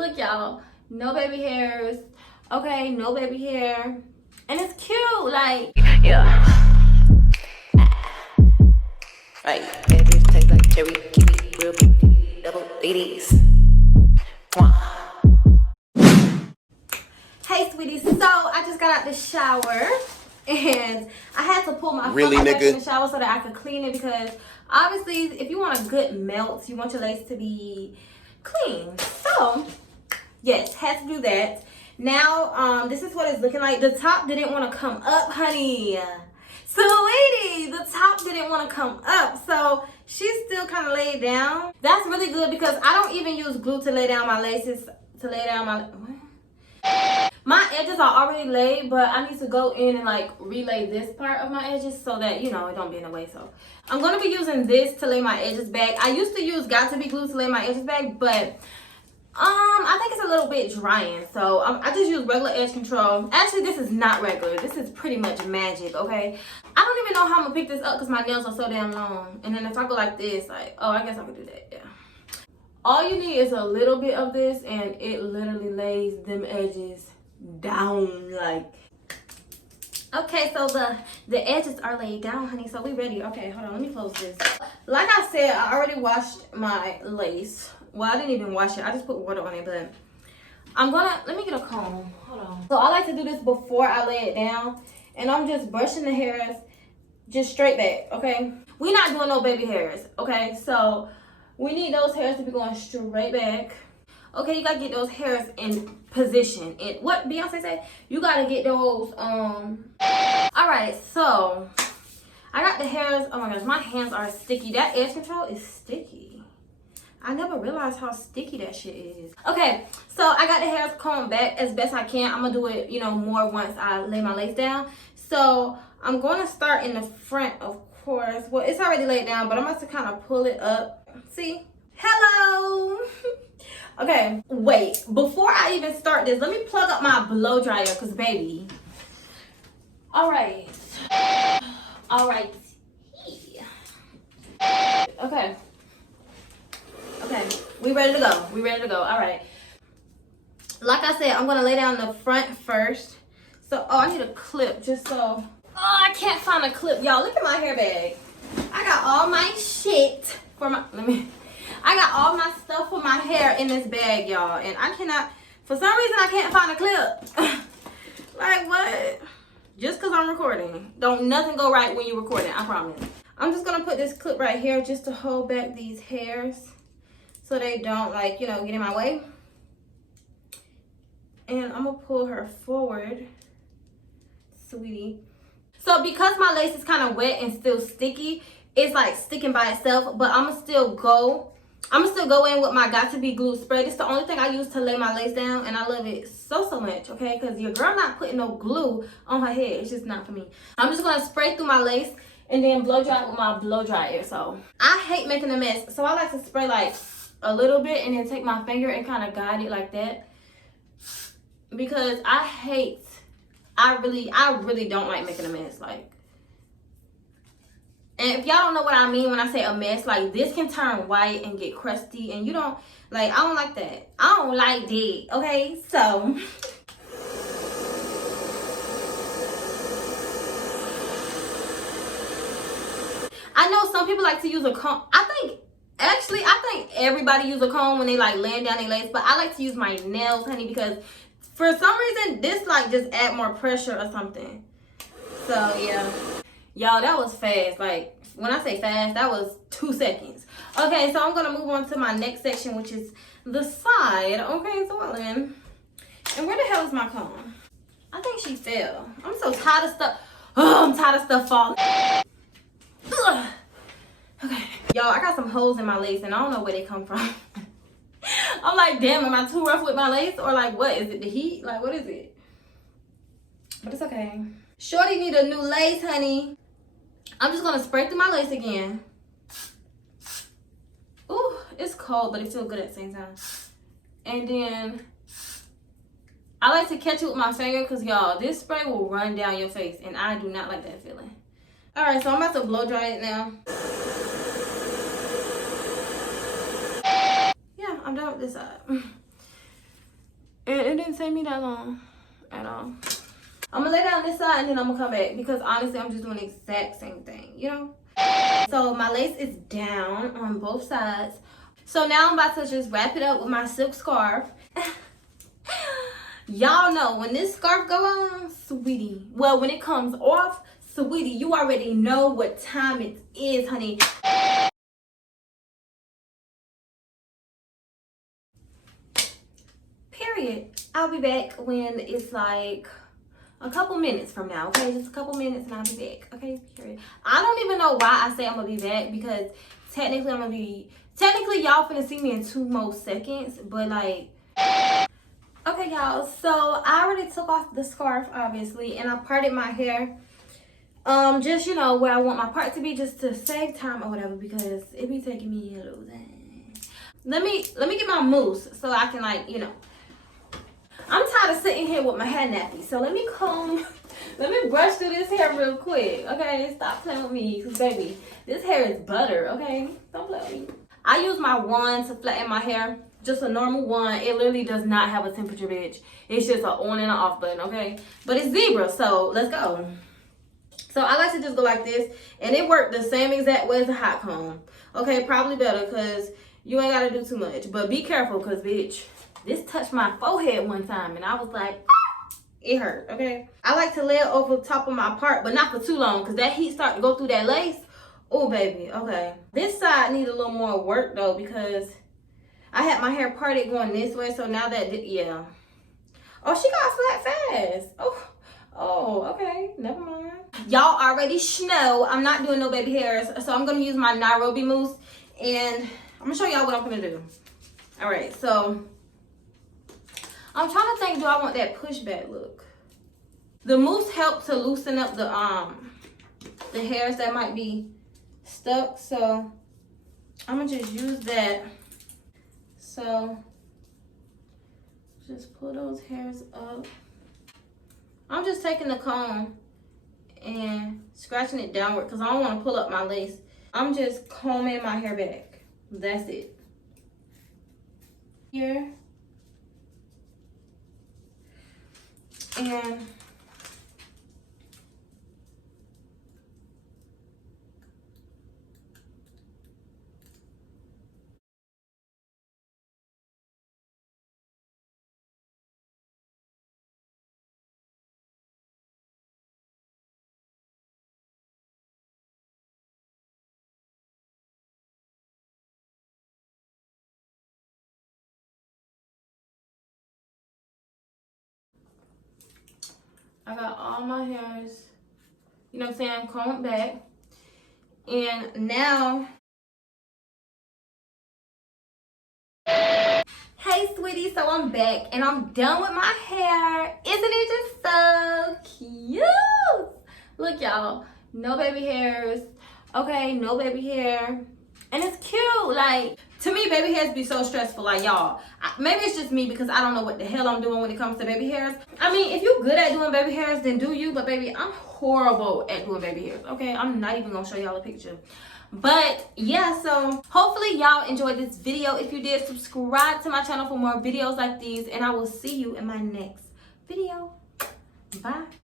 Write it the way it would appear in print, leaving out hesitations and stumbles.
Look, y'all, no baby hairs. Okay, no baby hair. And it's cute, like. Yeah. Right, baby, taste like cherry, kiwi, real big, double ladies. Hey, sweeties. So I just got out the shower, and I had to pull my Really, foot back in nigga? the shower so that I could clean it, because obviously, if you want a good melt, you want your lace to be clean. So yes, had to do that. Now, this is what it's looking like. The top didn't want to come up, honey. Sweetie, the top didn't want to come up, so she's still kind of laid down. That's really good because I don't even use glue to lay down my laces, to lay down my edges are already laid, but I need to go in and like relay this part of my edges so that, you know, it don't be in the way. So I'm going to be using this to lay my edges back. I used to use Got to Be Glue to lay my edges back, but I think it's a little bit drying, so I just use regular edge control. Actually, this is not regular. This is pretty much magic, okay? I don't even know how I'm gonna pick this up because my nails are so damn long. And then if I go like this, like, oh, I guess I could do that, yeah. All you need is a little bit of this, and it literally lays them edges down, like. Okay, so the edges are laid down, honey, so we ready. Okay, hold on, let me close this. Like I said, I already washed my lace. Well, I didn't even wash it. I just put water on it, but let me get a comb. Hold on. So I like to do this before I lay it down, and I'm just brushing the hairs just straight back, okay? We're not doing no baby hairs, okay? So we need those hairs to be going straight back. Okay, you gotta get those hairs in position. And what Beyonce said, you gotta get those, all right, so I got the hairs. Oh my gosh, my hands are sticky. That edge control is sticky. I never realized how sticky that shit is. Okay, so I got the hairs combed back as best I can. I'm gonna do it, you know, more once I lay my lace down. So I'm gonna start in the front, of course. Well, it's already laid down, but I'm going to kind of pull it up. See? Hello! Okay, wait. Before I even start this, let me plug up my blow dryer, because baby. All right. All right. Okay. Okay, we ready to go. We ready to go. All right. Like I said, I'm going to lay down the front first. So, oh, I need a clip just so. Oh, I can't find a clip. Y'all, look at my hair bag. I got all my shit for my, I got all my stuff for my hair in this bag, y'all. And I cannot, for some reason, I can't find a clip. Like, what? Just because I'm recording. Don't nothing go right when you're recording, I promise. I'm just going to put this clip right here just to hold back these hairs, so they don't, like, you know, get in my way. And I'm gonna pull her forward, sweetie. So because my lace is kind of wet and still sticky, it's like sticking by itself, but I'm gonna still go in with my Got to Be Glue spray. It's the only thing I use to lay my lace down, and I love it so much, okay? Because your girl not putting no glue on her head. It's just not for me. I'm just gonna spray through my lace and then blow dry it with my blow dryer. So I hate making a mess, so I like to spray like a little bit and then take my finger and kind of guide it like that, because I really don't like making a mess. Like, and if y'all don't know what I mean when I say a mess, like, this can turn white and get crusty, and you don't, like, I don't like that. I don't like that, okay? So I know some people like to use a comb. I think everybody use a comb when they like laying down their lace, but I like to use my nails, honey, because for some reason this like just add more pressure or something. So yeah, y'all, that was fast. Like, when I say fast, that was 2 seconds. Okay, so I'm gonna move on to my next section, which is the side. Okay, so and where the hell is my comb? I think she fell. I'm so tired of stuff. Oh, I'm tired of stuff falling. Ugh. Okay, y'all, I got some holes in my lace and I don't know where they come from. I'm like, damn, am I too rough with my lace, or like, what is it, the heat? Like, what is it? But it's okay. Shorty need a new lace, honey. I'm just gonna spray through my lace again. Ooh, it's cold, but it feels good at the same time. And then I like to catch it with my finger, because y'all, this spray will run down your face and I do not like that feeling. All right, so I'm about to blow dry it now. Yeah, I'm done with this side. didn't take me that long at all. I'm gonna lay down this side and then I'm gonna come back because honestly I'm just doing the exact same thing, you know? So my lace is down on both sides. So now I'm about to just wrap it up with my silk scarf. Y'all know when this scarf go on, sweetie. Well, when it comes off, sweetie, you already know what time it is, honey. Period. I'll be back when it's like a couple minutes from now, okay? Just a couple minutes and I'll be back, okay? Period. I don't even know why I say I'm gonna be back because technically y'all finna see me in 2 more seconds, but like, okay y'all, so I already took off the scarf obviously and I parted my hair just, you know, where I want my part to be, just to save time or whatever, because it be taking me a little thing. Let me get my mousse so I can, like, you know, I'm tired of sitting here with my hair nappy, so let me brush through this hair real quick, okay? Stop playing with me, because baby, this hair is butter, okay? Don't play with me. I use my wand to flatten my hair, just a normal wand. It literally does not have a temperature, bitch. It's just an on and an off button, okay? But it's zebra, so let's go. So I like to just go like this, and it worked the same exact way as a hot comb. Okay, probably better, because you ain't got to do too much. But be careful, because, bitch, this touched my forehead one time, and I was like, ah! It hurt, okay? I like to lay it over top of my part, but not for too long, because that heat start to go through that lace. Oh, baby, okay. This side needs a little more work, though, because I had my hair parted going this way, so now that, yeah. Oh, she got flat fast. Oh, okay, never mind. Y'all already know I'm not doing no baby hairs, so I'm gonna use my Nairobi mousse, and I'm gonna show y'all what I'm gonna do. All right, so I'm trying to think, do I want that pushback look? The mousse helps to loosen up the hairs that might be stuck, so I'm gonna just use that. So just pull those hairs up. I'm just taking the comb and scratching it downward because I don't want to pull up my lace. I'm just combing my hair back. That's it. Here. And I got all my hairs, you know what I'm saying, combed back. And now, hey sweetie, so I'm back and I'm done with my hair. Isn't it just so cute? Look y'all, no baby hairs, okay, no baby hair. And it's cute, like, to me, baby hairs be so stressful, like, y'all. Maybe it's just me because I don't know what the hell I'm doing when it comes to baby hairs. I mean, if you're good at doing baby hairs, then do you. But, baby, I'm horrible at doing baby hairs, okay? I'm not even going to show y'all a picture. But, yeah, so hopefully y'all enjoyed this video. If you did, subscribe to my channel for more videos like these. And I will see you in my next video. Bye.